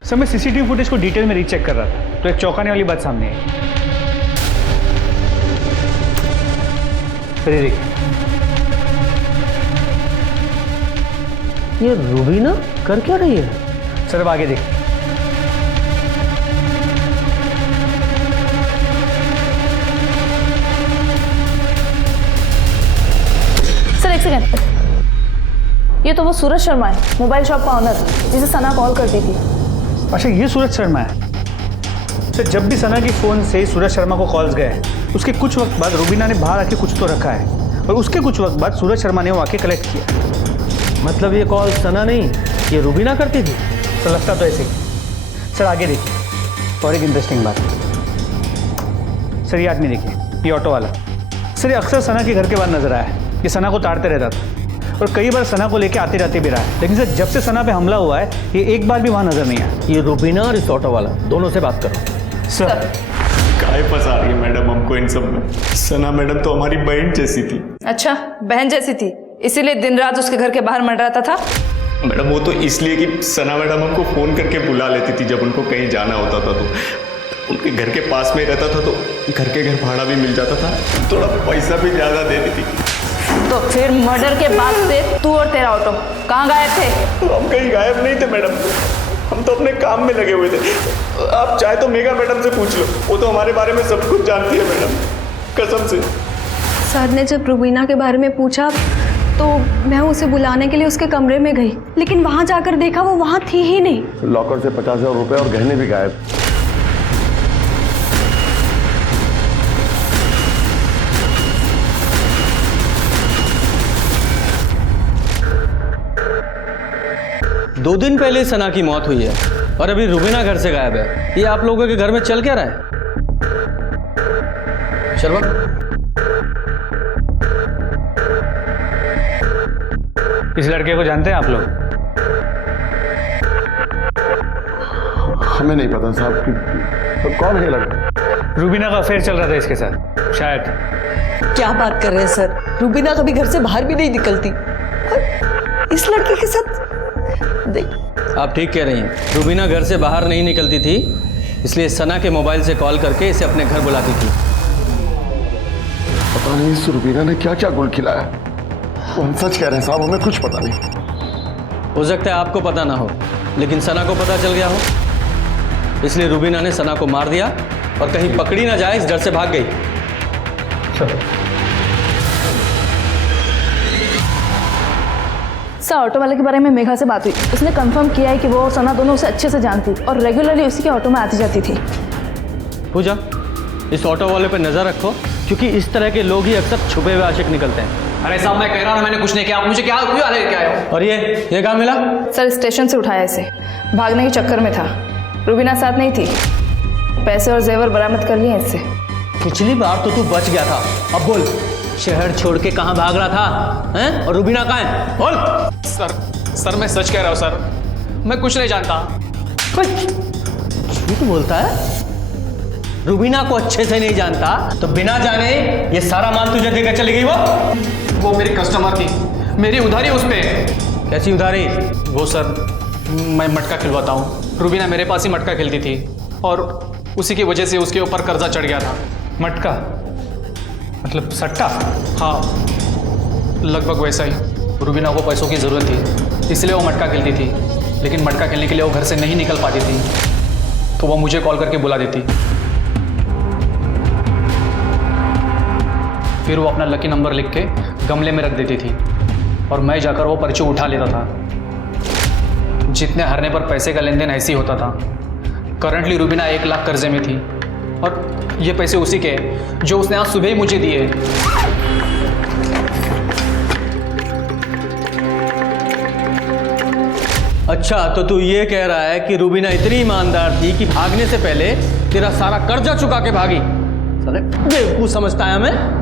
सर मैं सीसीटीवी फुटेज को डिटेल में रीचेक कर रहा था तो एक चौंकाने वाली बात सामने आई। देखिए, ये रुबीना कर क्या रही है? सर अब आगे देखिए। सर एक सेकंड, ये तो वो सूरज शर्मा है, मोबाइल शॉप का ऑनर, जिसे सना कॉल करती थी। अच्छा ये सूरज शर्मा है। सर जब भी सना की फ़ोन से सूरज शर्मा को कॉल्स गए उसके कुछ वक्त बाद रुबीना ने बाहर आके कुछ तो रखा है और उसके कुछ वक्त बाद सूरज शर्मा ने वो आके कलेक्ट किया। मतलब ये कॉल सना नहीं, ये रुबीना करती थी? सर लगता तो ऐसे ही। सर आगे देखिए और एक इंटरेस्टिंग बात। सर ये आदमी देखिए, ये ऑटो वाला। सर ये अक्सर सना के घर के बाहर नजर आया है। ये सना को ताड़ते रहता था और कई बार सना को लेके आते जाते भी रहा है, लेकिन सर जब से सना पे हमला हुआ है ये एक बार भी वहाँ नजर नहीं आया। ये रुबीना और इस ऑटो वाला दोनों से बात करो। सर काय फंसा रही है मैडम हमको इन सब में? सना मैडम तो हमारी बहन जैसी थी। अच्छा बहन जैसी थी, इसीलिए दिन रात उसके घर के बाहर मंडराता था? मैडम वो तो इसलिए कि सना मैडम हमको फ़ोन करके बुला लेती थी जब उनको कहीं जाना होता था, तो उनके घर के पास में रहता था तो घर भाड़ा भी मिल जाता था, थोड़ा पैसा भी ज़्यादा देती थी। तो फिर मर्डर के बाद से तू और तेरा ऑटो कहाँ गायब थे? हम कहीं गायब नहीं थे मैडम, हम तो अपने काम में लगे हुए थे। आप चाहे तो मेगा मैडम से पूछ लो, वो तो हमारे बारे में सब कुछ जानती है मैडम, कसम से। सर ने जब रुबीना के बारे में पूछा तो मैं उसे बुलाने के लिए उसके कमरे में गई, लेकिन वहाँ जाकर देखा वो वहाँ थी ही नहीं। लॉकर से 50,000 रुपए और गहने भी गायब। दो दिन पहले सना की मौत हुई है और अभी रुबीना घर से गायब है। ये आप लोगों के घर में चल क्या रहा है? शर्मा, इस लड़के को जानते हैं आप लोग? हमें नहीं पता साहब कि तो कौन है लड़का? रुबीना का अफेयर चल रहा था इसके साथ शायद। क्या बात कर रहे हैं सर? रुबीना कभी घर से बाहर भी नहीं निकलती और इस लड़के के साथ आप ठीक कह रही हैं। रुबीना घर से बाहर नहीं निकलती थी, इसलिए सना के मोबाइल से कॉल करके इसे अपने घर बुलाती थी। पता नहीं इस रुबीना ने क्या क्या गुल खिलाया। हम सच कह रहे हैं साहब, हमें कुछ पता नहीं। हो सकता है आपको पता ना हो, लेकिन सना को पता चल गया हो, इसलिए रुबीना ने सना को मार दिया और कहीं पकड़ी ना जाए इस डर से भाग गई। सर ऑटो वाले के बारे में मेघा से बात हुई, उसने कंफर्म किया है कि वो सना दोनों उसे अच्छे से जानती और रेगुलरली उसी के ऑटो में आती जाती थी। पूजा, इस ऑटो वाले पे नजर रखो, क्योंकि इस तरह के लोग ही अक्सर छुपे हुए आशिक निकलते हैं। अरे साहब मैं कह रहा हूँ मैंने कुछ नहीं किया, आप मुझे क्या क्यों आने लेके आए हो? और ये कहाँ मिला? सर स्टेशन से उठाया इसे, भागने के चक्कर में था। रुबीना साथ नहीं थी। पैसे और जेवर बरामद कर लिए इससे। पिछली बार तो तू बच गया था, अब बोल शहर छोड़ के कहाँ भाग रहा था हैं? और रुबीना कहाँ है? बोल। सर मैं सच कह रहा हूँ सर, मैं कुछ नहीं जानता। झूठ बोलता है? रुबीना को अच्छे से नहीं जानता तो बिना जाने ये सारा माल तुझे देकर चली गई? वो मेरी कस्टमर थी, मेरी उधारी उस पे। कैसी उधारी? वो सर मैं मटका खिलवाता हूँ, रुबीना मेरे पास ही मटका खेलती थी और उसी की वजह से उसके ऊपर कर्जा चढ़ गया था। मटका मतलब सट्टा? हाँ लगभग वैसा ही। रुबीना को पैसों की ज़रूरत थी इसलिए वो मटका खेलती थी, लेकिन मटका खेलने के लिए वो घर से नहीं निकल पाती थी तो वो मुझे कॉल करके बुला देती। फिर वो अपना लकी नंबर लिख के गमले में रख देती थी और मैं जाकर वो पर्ची उठा लेता था। जितने हारने पर पैसे का लेन देन ऐसे ही होता था। करंटली रुबीना 1 लाख कर्जे में थी और ये पैसे उसी के जो उसने आज सुबह ही मुझे दिए। अच्छा तो तू ये कह रहा है कि रुबीना इतनी ईमानदार थी कि भागने से पहले तेरा सारा कर्जा चुका के भागी? साले बेवकूफ समझता है हमें?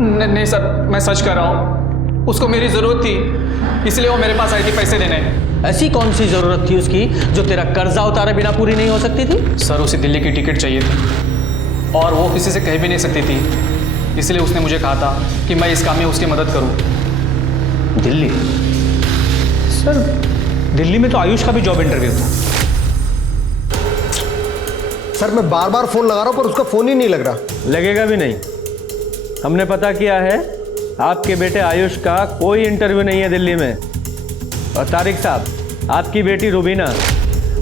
नहीं सर मैं सच कर रहा हूँ, उसको मेरी ज़रूरत थी इसलिए वो मेरे पास आई थी पैसे देने। ऐसी कौन सी ज़रूरत थी उसकी जो तेरा कर्जा उतारे बिना पूरी नहीं हो सकती थी? सर उसे दिल्ली की टिकट चाहिए थी और वो किसी से कह भी नहीं सकती थी, इसलिए उसने मुझे कहा था कि मैं इस काम में उसकी मदद करूँ। दिल्ली? सर दिल्ली में तो आयुष का भी जॉब इंटरव्यू था। सर मैं बार बार फोन लगा रहा हूं पर उसका फोन ही नहीं लग रहा। लगेगा भी नहीं। हमने पता किया है आपके बेटे आयुष का कोई इंटरव्यू नहीं है दिल्ली में। और तारिक साहब आपकी बेटी रुबीना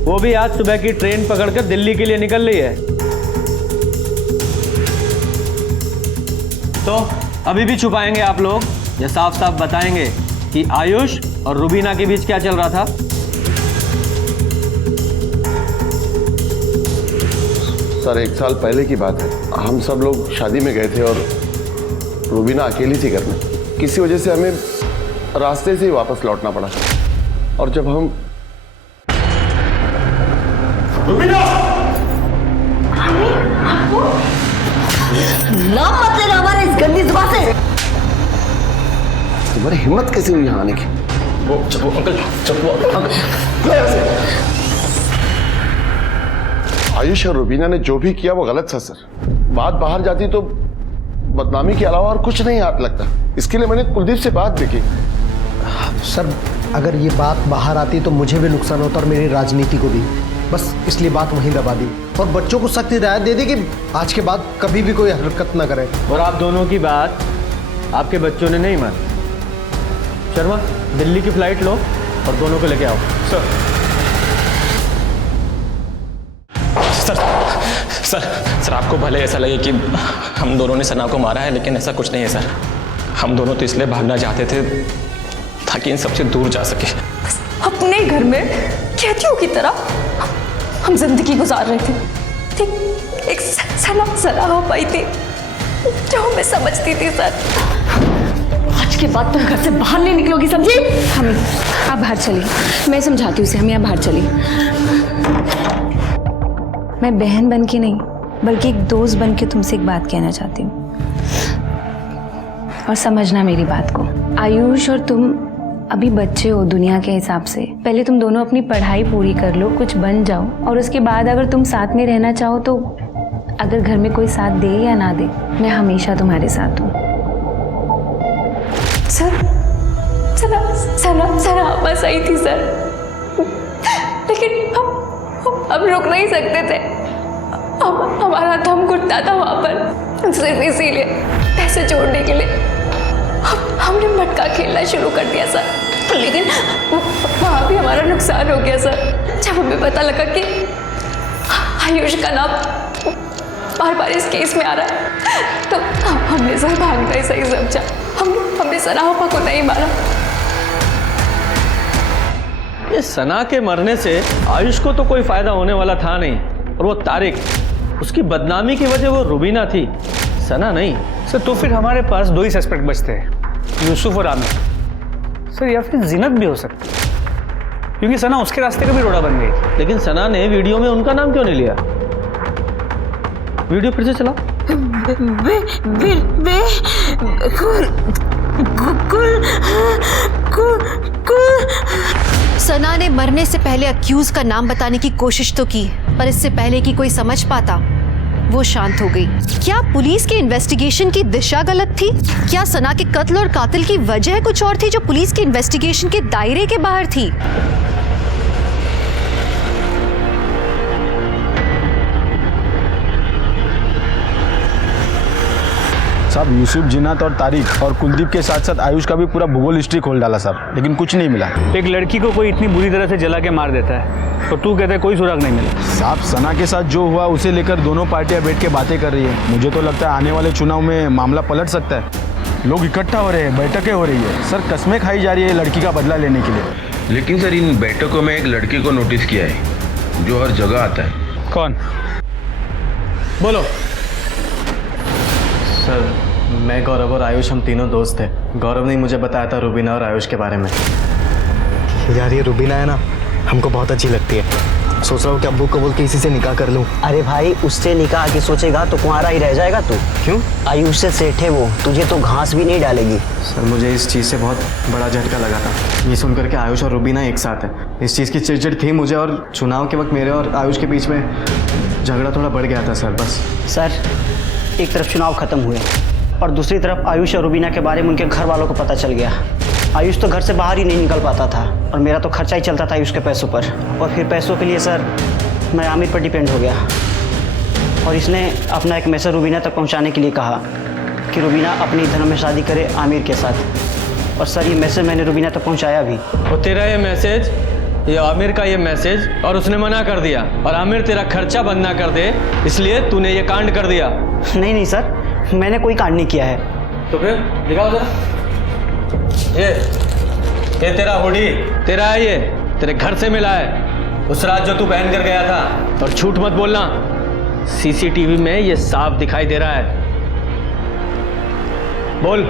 वो भी आज सुबह की ट्रेन पकड़कर दिल्ली के लिए निकल रही है। तो अभी भी छुपाएंगे आप लोग या साफ साफ बताएंगे कि आयुष और रुबीना के बीच क्या चल रहा था? सर 1 साल पहले की बात है, हम सब लोग शादी में गए थे और रुबीना अकेली थी घर में। किसी वजह से हमें रास्ते से ही वापस लौटना पड़ा और जब हम रुबीना नाम मत लेना हमारे इस गंदी जुबान से। तुम्हारी हिम्मत कैसे हुई यहाँ आने की? वो अंकल आयुष और रुबीना ने जो भी किया वो गलत था सर। बात बाहर जाती तो बदनामी के अलावा और कुछ नहीं हाथ लगता। इसके लिए मैंने कुलदीप से बात भी की। सर अगर ये बात बाहर आती तो मुझे भी नुकसान होता और मेरी राजनीति को भी, बस इसलिए बात वहीं दबा दी और बच्चों को सख्त हिदायत दे दी कि आज के बाद कभी भी कोई हरकत ना करें। और आप दोनों की बात आपके बच्चों ने नहीं मानी। शर्मा दिल्ली की फ्लाइट लो और दोनों को लेके आओ। सर आपको भले ऐसा लगे कि हम दोनों ने सना को मारा है, लेकिन ऐसा कुछ नहीं है सर। हम दोनों तो इसलिए भागना चाहते थे ताकि इन सबसे दूर जा सके। अपने घर में कैदियों की तरह हम जिंदगी गुजार रहे थे। एक सना हो पाई थी जो हमें समझती थी। सर आज के बाद तुम घर से बाहर नहीं निकलोगी, समझी? हम आप बाहर चलिए, मैं समझाती हूँ उसे। हम यहाँ बाहर चलिए। मैं बहन बन के नहीं बल्कि एक दोस्त बन के तुमसे एक बात कहना चाहती हूँ और समझना मेरी बात को। आयुष और तुम अभी बच्चे हो दुनिया के हिसाब से। पहले तुम दोनों अपनी पढ़ाई पूरी कर लो, कुछ बन जाओ और उसके बाद अगर तुम साथ में रहना चाहो तो अगर घर में कोई साथ दे या ना दे, मैं हमेशा तुम्हारे साथ हूँ। सना बस आई थी सर, लेकिन हम रुक नहीं सकते थे। हमारा दम घुटता था वहाँ पर। सिर्फ इसीलिए पैसे जोड़ने के लिए हमने मटका खेलना शुरू कर दिया सर। लेकिन वहाँ भी हमारा नुकसान हो गया सर। जब हमें पता लगा कि आयुष का नाम बार बार इस केस में आ रहा है तो हमने सर भागना ही सही समझा। हमने सना को नहीं मारा। ये सना के मरने से आयुष को तो कोई फायदा होने वाला था नहीं, और वो तारिक, उसकी बदनामी की वजह वो रुबीना थी, सना नहीं। सर तो फिर हमारे पास 2 ही सस्पेक्ट बचते हैं, यूसुफ और आमिर सर, या फिर जीनत भी हो सकती है, क्योंकि सना उसके रास्ते का भी रोड़ा बन गई। लेकिन सना ने वीडियो में उनका नाम क्यों नहीं लिया? वीडियो फिर से चलाओ। सना ने मरने से पहले अक्यूज का नाम बताने की कोशिश तो की, पर इससे पहले कि कोई समझ पाता वो शांत हो गई। क्या पुलिस की इन्वेस्टिगेशन की दिशा गलत थी? क्या सना के कत्ल और कातिल की वजह कुछ और थी जो पुलिस की इन्वेस्टिगेशन के दायरे के बाहर थी? साहब, यूसुफ, जिन्नत और तारिक और कुलदीप के साथ साथ आयुष का भी पूरा भूगोल हिस्ट्री खोल डाला साहब, लेकिन कुछ नहीं मिला। एक लड़की को कोई इतनी बुरी तरह से जला के मार देता है तो तू कहते है कोई सुराग नहीं मिला। साहब, सना के साथ जो हुआ उसे लेकर दोनों पार्टियां बैठ के बातें कर रही है। मुझे तो लगता है आने वाले चुनाव में मामला पलट सकता है। लोग इकट्ठा हो रहे हैं, बैठकें हो रही है सर, कस्में खाई जा रही है लड़की का बदला लेने के लिए। लेकिन सर, इन बैठकों में एक लड़की को नोटिस किया है जो हर जगह आता है। कौन? बोलो। सर, मैं, गौरव और आयुष हम तीनों दोस्त थे। गौरव ने मुझे बताया था रुबीना और आयुष के बारे में। यार, ये रुबीना है ना, हमको बहुत अच्छी लगती है। सोच रहा हूँ कि अब्बू को बोल के इसी से निकाह कर लूँ। अरे भाई, उससे निकाह की सोचेगा तो कुंवारा ही रह जाएगा तू। क्यों? आयुष से सेठ है वो, तुझे तो घास भी नहीं डालेगी। सर, मुझे इस चीज़ से बहुत बड़ा झटका लगा था, ये सुनकर के आयुष और रुबीना एक साथ है। इस चीज़ की चिड़चिड़ थी मुझे, और चुनाव के वक्त मेरे और आयुष के बीच में झगड़ा थोड़ा बढ़ गया था सर, बस। सर, एक तरफ चुनाव खत्म हुए और दूसरी तरफ आयुष और रुबीना के बारे में उनके घर वालों को पता चल गया। आयुष तो घर से बाहर ही नहीं निकल पाता था और मेरा तो खर्चा ही चलता था आयुष के पैसों पर। और फिर पैसों के लिए सर मैं आमिर पर डिपेंड हो गया और इसने अपना एक मैसेज रुबीना तक पहुंचाने के लिए कहा कि रुबीना अपनी धर्म में शादी करे आमिर के साथ। और सर, ये मैसेज मैंने रुबीना तक पहुंचाया भी। और तेरा ये मैसेज, ये आमिर का ये मैसेज, और उसने मना कर दिया, और आमिर तेरा खर्चा बंद ना कर दे इसलिए तूने ये कांड कर दिया। नहीं सर, मैंने कोई कांड नहीं किया है। तो फिर दिखाओ जरा। ये तेरा हुडी तेरा है, ये तेरे घर से मिला है उस रात जो तू पहन कर गया था। और झूठ मत बोलना, सीसीटीवी में ये साफ दिखाई दे रहा है। बोल।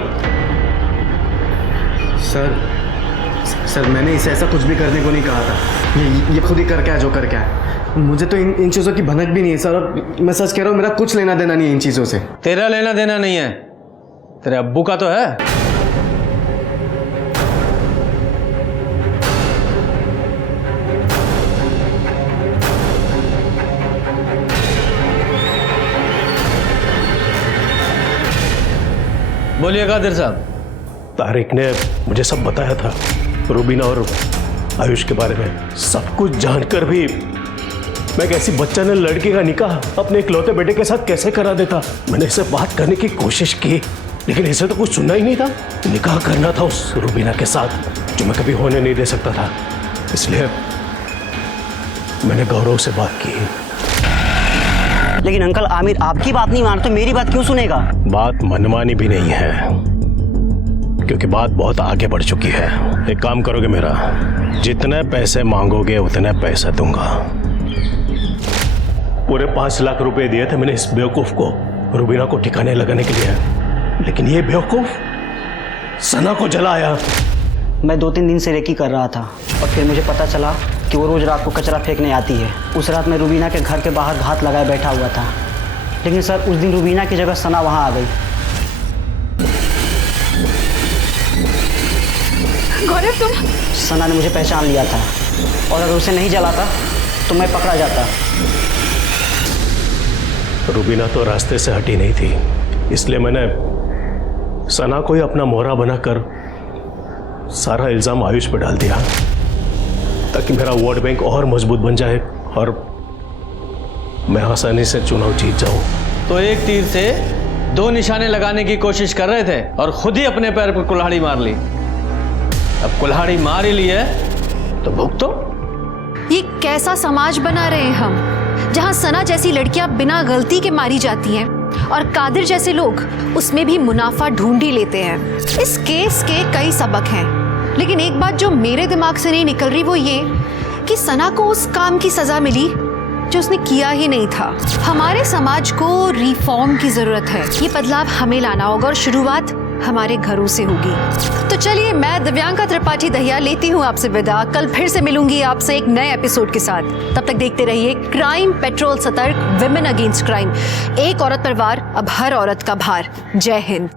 सर, मैंने इसे ऐसा कुछ भी करने को नहीं कहा था। ये खुद ही कर क्या जो कर क्या है। मुझे तो इन चीज़ों की भनक भी नहीं है सर, और मैं सच कह रहा हूँ, मेरा कुछ लेना देना नहीं है इन चीज़ों से। तेरा लेना देना नहीं है, तेरे अब्बू का तो है। बोलिए कादिर साहब। तारिक ने मुझे सब बताया था, रुबीना और आयुष के बारे में। सब कुछ जानकर भी मैं एक ऐसी बच्चा ने लड़की का निकाह अपने इकलौते बेटे के साथ कैसे करा देता। मैंने इससे बात करने की कोशिश की, लेकिन इसे तो कुछ सुनना ही नहीं था। निकाह करना था उस रुबीना के साथ जो मैं कभी होने नहीं दे सकता था। इसलिए मैंने गौरव से बात की। लेकिन अंकल, आमिर आपकी बात नहीं मान तो मेरी बात क्यों सुनेगा? बात मनमानी भी नहीं है, क्योंकि बात बहुत आगे बढ़ चुकी है। एक काम करोगे मेरा, जितने पैसे मांगोगे उतने पैसे दूंगा। पूरे 5 लाख रुपए दिए थे मैंने इस बेवकूफ को रुबीना को ठिकाने लगाने के लिए, लेकिन ये बेवकूफ सना को जलाया। मैं 2-3 दिन से रेकी कर रहा था और फिर मुझे पता चला कि वो रोज रात को कचरा फेंकने आती है। उस रात मैं रुबीना के घर के बाहर घात लगाए बैठा हुआ था, लेकिन सर उस दिन रुबीना की जगह सना वहाँ आ गई। गौरव, तुम? सना ने मुझे पहचान लिया था और अगर उसे नहीं जलाता तो मैं पकड़ा जाता। रुबीना तो रास्ते से हटी नहीं थी, इसलिए मैंने सना को ही अपना मोहरा बनाकर सारा इल्जाम आयुष पे डाल दिया, ताकि मेरा वोट बैंक और मजबूत बन जाए और मैं आसानी से चुनाव जीत जाऊं। तो एक तीर से 2 निशाने लगाने की कोशिश कर रहे थे और खुद ही अपने पैर पर कुल्हाड़ी मार ली। अब कुल्हाड़ी मार ही ली है तो भुगतो। ये कैसा समाज बना रहे हैं हम, जहां सना जैसी लड़कियां बिना गलती के मारी जाती हैं और कादिर जैसे लोग उसमें भी मुनाफा ढूंढ ही लेते हैं। इस केस के कई सबक हैं, लेकिन एक बात जो मेरे दिमाग से नहीं निकल रही वो ये कि सना को उस काम की सजा मिली जो उसने किया ही नहीं था। हमारे समाज को रिफॉर्म की जरूरत है, ये बदलाव हमें लाना होगा और शुरुआत हमारे घरों से होगी। तो चलिए, मैं दिव्यांका त्रिपाठी दहिया लेती हूँ आपसे विदा। कल फिर से मिलूंगी आपसे एक नए एपिसोड के साथ। तब तक देखते रहिए क्राइम पेट्रोल सतर्क, विमेन अगेंस्ट क्राइम। एक औरत पर वार, अब हर औरत का भार। जय हिंद।